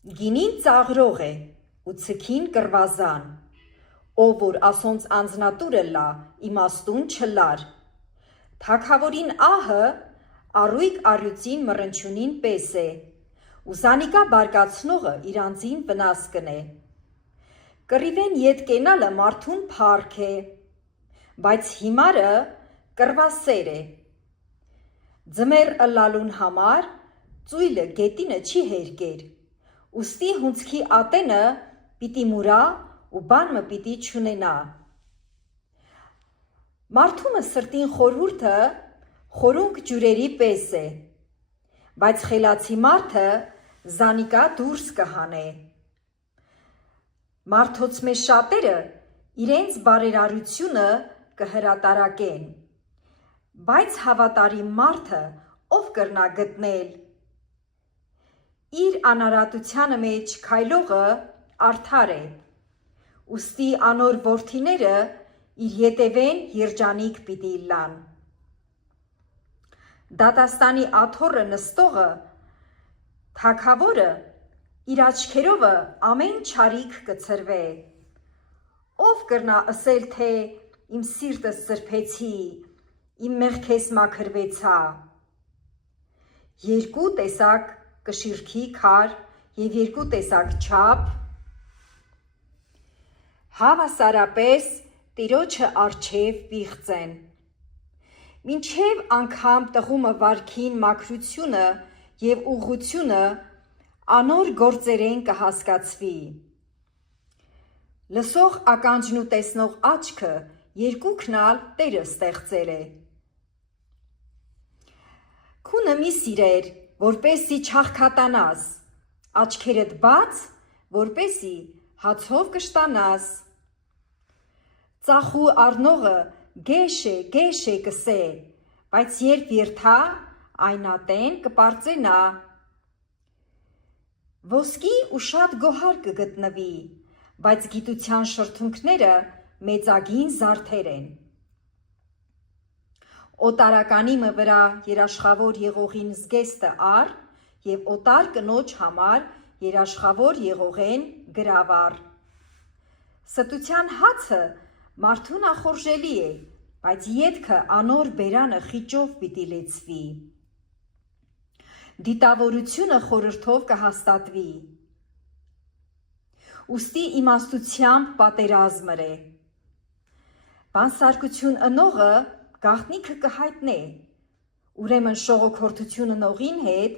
Գինին ծաղրող է ու ցքին կռվազան, ով որ ասոնց անձնատուրը լա, իմաստուն չլար, թագավորին ահը առույգ առյուծին մռնչյունին պես է, ու զանիկա բարկացնողը իրանձին վնաս կնե, կռիվեն ետ կենալը մարդուն փառք է, բայց հիմարը կռվասեր է, ձմեռ ըլլալուն համար ծույլը գետինը չի հերկեր, ուստի հունձքի ատենը պիտի մուրա ու բանմը պիտի չունենա։ Մարդումը սրտին խորհուրդը խորունկ ջուրերի պես է, բայց խելացի մարդը զանիկա դուրս կհանե։ Մարդոցմե շատերը իրենց բարերարությունը կհրատարակեն, բայց հավատարիմ մարդը ով կրնա գտնել։ Իր անարատությանը մեջ քայլողը արդար է, ուստի անոր որդիները իր ետևեն երջանիկ պիտի լան։ Դատաստանի աթոռը նստողը, թագավորը իր աչքերովը ամեն չարիք կցրվե, ով կրնա ըսել թե իմ սիրտը սրբեցի, իմ մեղքես մաքրվեցա։ Երկու տեսակ կշիռքի քար և երկու տեսակ չափ, հավասարապես տիրոջը առջև պիղծ են, մինչև անգամ տղումը վարքին մաքրությունը և ուղղությունը անոր գործերեն կհասկացվի։ Լսող ականջն ու տեսնող աչքը երկուքնալ Տերը ստեղծել է։ Քունը մի սիրեր, որպեսի չաղքատանաս, աչքերդ բաց, որպեսի հացով կշտանաս։ Ծախու առնողը գեշ է կսե, բայց երբ երթա, այն ատեն կպարծենա։ Ոսկի ու շատ գոհար կգտնվի, բայց գիտության շրթունքները մեծագին զարդեր են։ Օտարականի մը վրա երաշխավոր եղողին զգեստը առ և օտար կնոջ համար երաշխավոր եղողեն գրավար։ Ստության հացը մարդուն ախորժելի է, բայց ետքը անոր բերանը խիճով պիտի լեցվի։ Դիտավորությունը խորհրդով կհաստատվի, ուստի իմաստությամբ պատերազմր է։ Բանսարկություն ընողը գաղտնիքը կհայտնե, ուրեմն շողոքորթություն ընողին հետ